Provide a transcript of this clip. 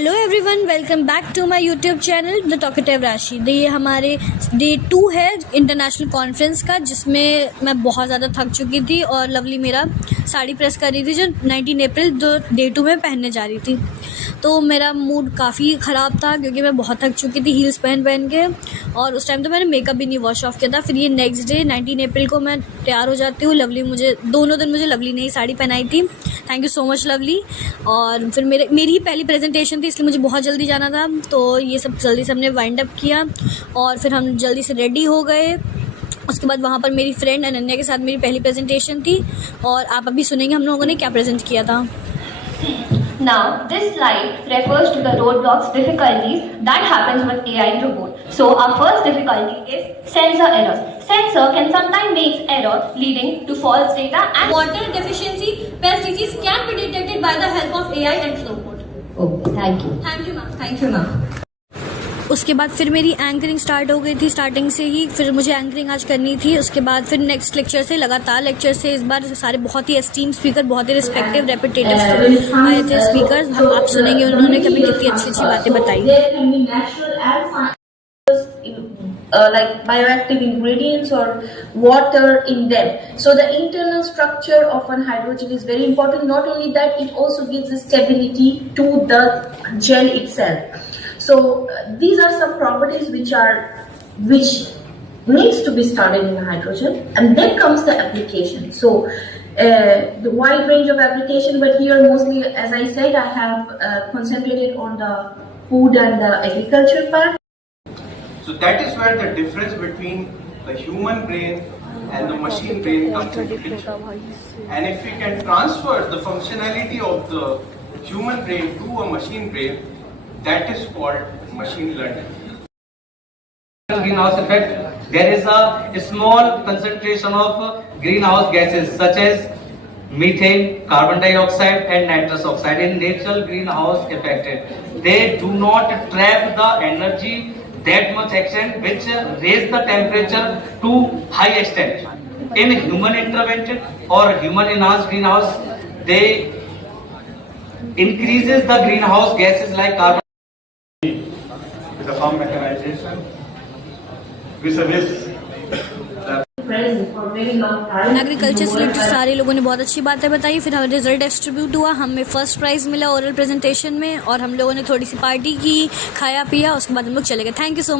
Hello everyone, welcome back to my YouTube channel the talkative Rashi. ये हमारे डे 2 है international conference का, जिसमें मैं बहुत ज़्यादा थक चुकी थी और लवली मेरा साड़ी प्रेस कर रही थी जो 19 अप्रैल जो डे 2 में पहनने जा रही थी। तो मेरा मूड काफ़ी ख़राब था क्योंकि मैं बहुत थक चुकी थी हील्स पहन के, और उस टाइम तो मैंने मेकअप भी नहीं वॉश ऑफ किया था। फिर ये नेक्स्ट डे 19 अप्रैल को मैं तैयार हो जाती हूँ। लवली मुझे दोनों दिन मुझे लवली ने ही साड़ी पहनाई थी। Thank you so much lovely. और फिर मेरी ही पहली प्रेजेंटेशन थी, इसलिए मुझे बहुत जल्दी जाना था। तो ये सब जल्दी से हमने वाइंड अप किया और फिर हम जल्दी से रेडी हो गए। उसके बाद वहाँ पर मेरी फ्रेंड अनन्या के साथ मेरी पहली प्रेजेंटेशन थी, और आप अभी सुनेंगे हम लोगों ने क्या प्रेजेंट किया था। Now, this slide refers to the roadblocks difficulties that happens with AI robot. So, our first difficulty is sensor errors. Sensor can sometimes make error leading to false data and water deficiency pest disease can be detected by the help of AI and robot. Okay, thank you. Thank you ma'am. Thank you, ma'am. उसके बाद फिर मेरी anchoring start हो गई थी स्टार्टिंग से ही। फिर मुझे एंकरिंग आज करनी थी। उसके बाद फिर नेक्स्ट लेक्चर से लगातार लेक्चर से इस बार सारे बहुत ही एस्टीम स्पीकर, बहुत ही रिस्पेक्टिव रेपिटेटिव आए थे स्पीकर्स। हम आप सुनेंगे उन्होंने कभी कितनी अच्छी अच्छी बातें बताई। Like bioactive ingredients or water in them. So the internal structure of an hydrogel is very important. Not only that, it also gives a stability to the gel itself. So these are some properties which needs to be studied in a hydrogel, and then comes the application. So the wide range of application, but here mostly, as I said, I have concentrated on the food and the agriculture part. So that is where the difference between the human brain and the machine brain comes into picture. And if we can transfer the functionality of the human brain to a machine brain, that is called machine learning. Greenhouse effect. There is a small concentration of greenhouse gases such as methane, carbon dioxide and nitrous oxide in natural greenhouse effect. They do not trap the energy that much extent which raise the temperature to high extent. In human intervention or human enhanced greenhouse, they increases the greenhouse gases like carbon. With the farm mechanization, vis-a-vis agriculture से रिलेटेड सारे लोगों ने बहुत अच्छी बातें बताई। फिर हमें रिजल्ट डिस्ट्रीब्यूट हुआ, हमें फर्स्ट प्राइज़ मिला ओरल प्रेजेंटेशन में, और हम लोगों ने थोड़ी सी पार्टी की, खाया पिया, उसके बाद हम लोग चले गए। Thank you so much.